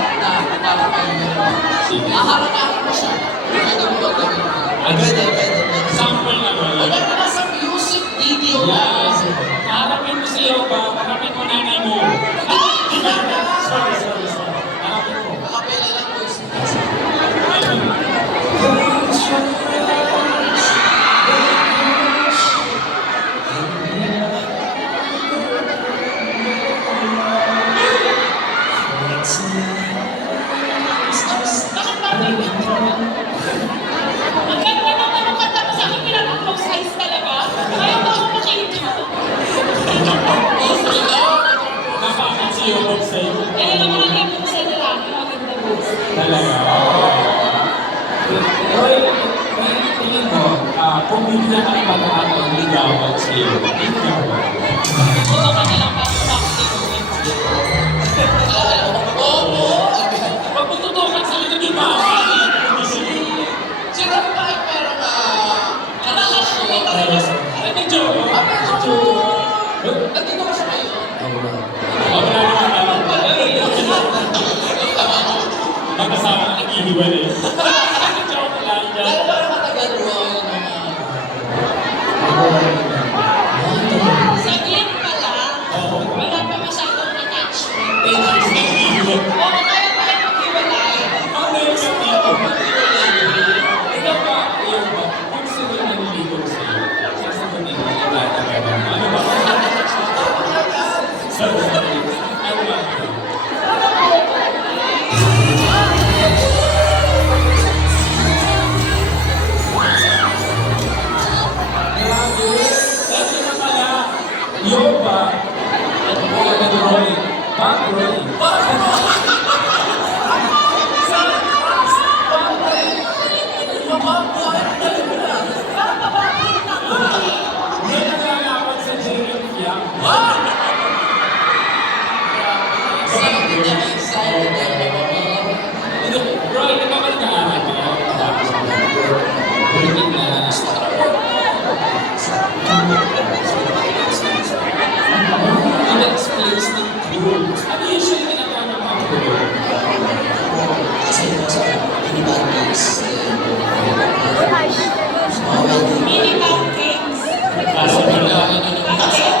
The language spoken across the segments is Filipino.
kanta para kayo. Sige. Aharap-harap mo siya. Pwede mo ba gawin? Pwede. Sample naman. Wala ka na sa music video na. Yes. Harapin mo si Yoba, harapin mo nanay mo. Sorry. Harapin mo. Makapela lang po. Nakakit si Yoba sa'yo. Talaga. Roy, tingin mo, kung bigla ka pagkakataon ligawan si Yoba, ikaw ba? Pag tututukan sa likod yung baka, Si Roy ba ay merong karelasyon? Ate Jo. Nandito ka sa kayo? Wala naman alam. Magkasama ka nag-ihiwalay. Joke lang dyan. Pero parang matagal Roy Saglit pa lang. Wala pa masyadong attachment. Nag-ihiwalay. Oo, kaya pala maghiwalay. Ang next dito. Ikaw ba, yung ba, kung sino ang naliligaw sa'yo, sasagutin mo na lahat ng ano ba? Sorry. Ano ba? Sabi na pala, Yoba, at mga Roy, Back Roy. May naglalaban sa Jeremy Yang. Excited na excited na Roy, nagkabalik ka aral ka? Tapos bulitin na in-explains ng rules. Ano usually ginagawa ng mga kulog? Kasi sa anybody's Mini pancakes. Kasi pala, Pancakes.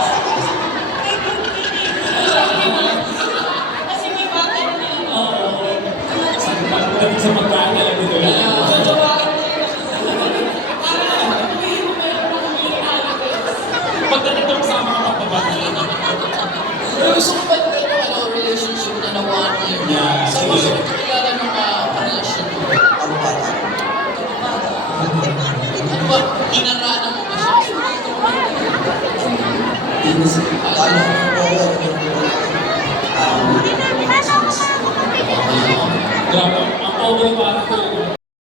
Kasi may bata na yun. sa pagkain na lang dito lang. Jojowain mo yun. Parang uwi mo meron ng mini pancakes. Pagdating ko sa mga kapabati. Pero gusto ko ba yung relationship na 1 year? Yeah, Sa sige. mga kakilala ng karelasyon mo? Ang bata. Ano ba? Hinarana mo ba siya? Ano?